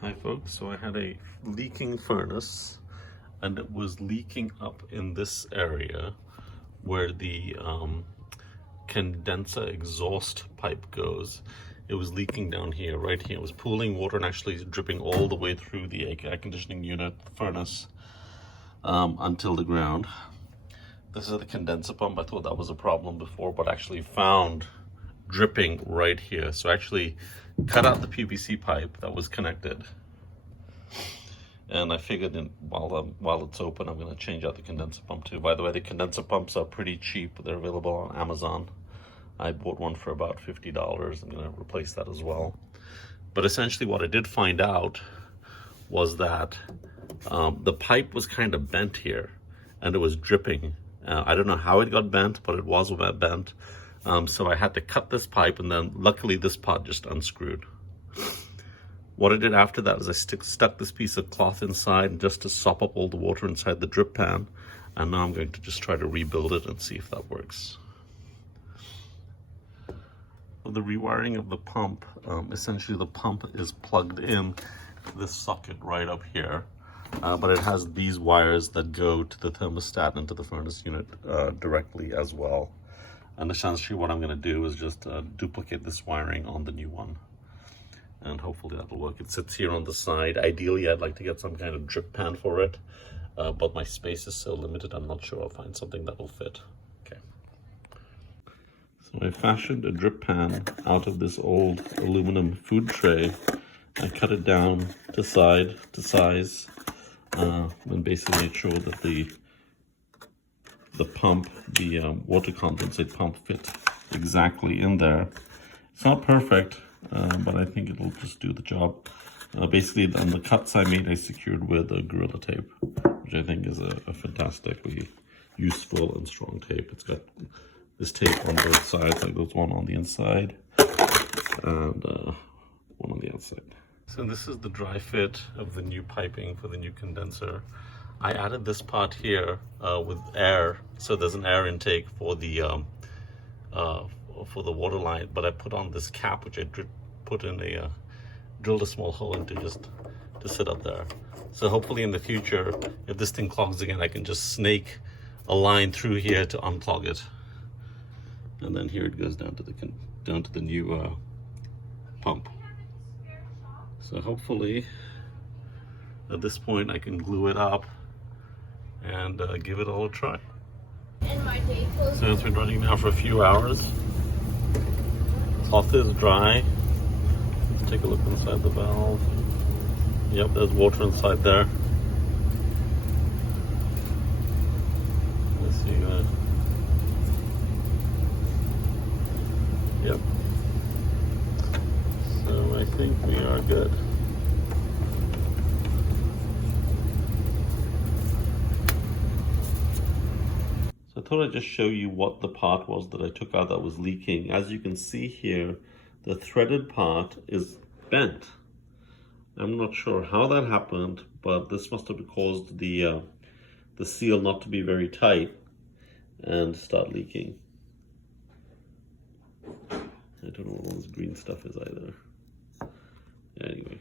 Hi folks, so I had a leaking furnace and it was leaking up in this area where the condenser exhaust pipe goes. It was leaking down here, right here. It was pooling water and actually dripping all the way through the air conditioning unit furnace until the ground. This is the condenser pump. I thought that was a problem before, but actually found dripping right here. So I actually cut out the PVC pipe that was connected, and I figured while it's open, I'm going to change out the condenser pump too. By the way, the condenser pumps are pretty cheap. They're available on Amazon. I bought one for about $50. I'm going to replace that as well. But essentially what I did find out was that the pipe was kind of bent here and it was dripping. I don't know how it got bent, but it was bent. So I had to cut this pipe, and then luckily this part just unscrewed. What I did after that is I stuck this piece of cloth inside just to sop up all the water inside the drip pan, and now I'm going to just try to rebuild it and see if that works. For the rewiring of the pump, essentially the pump is plugged in this socket right up here, but it has these wires that go to the thermostat and to the furnace unit directly as well. And essentially what I'm going to do is just duplicate this wiring on the new one. And hopefully that'll work. It sits here on the side. Ideally, I'd like to get some kind of drip pan for it. But my space is so limited, I'm not sure I'll find something that will fit. Okay. So I fashioned a drip pan out of this old aluminum food tray. I cut it down to size, and basically made sure that the pump, the water condensate pump, fit exactly in there. It's not perfect, but I think it'll just do the job. Basically, on the cuts I made, I secured with a Gorilla Tape, which I think is a fantastically useful and strong tape. It's got this tape on both sides, like there's one on the inside and one on the outside. So this is the dry fit of the new piping for the new condenser. I added this part here with air, so there's an air intake for the water line, but I put on this cap, which I drilled a small hole into just to sit up there. So hopefully in the future, if this thing clogs again, I can just snake a line through here to unclog it, and then here it goes down to the new pump. So hopefully at this point I can glue it up and give it all a try. So it's been running now for a few hours. Cloth is dry. Let's take a look inside the valve. Yep, there's water inside there. Let's see that. Yep. So I think we are good. I thought I'd just show you what the part was that I took out that was leaking. As you can see here, the threaded part is bent. I'm not sure how that happened, but this must have caused the seal not to be very tight and start leaking. I don't know what all this green stuff is either. Anyway.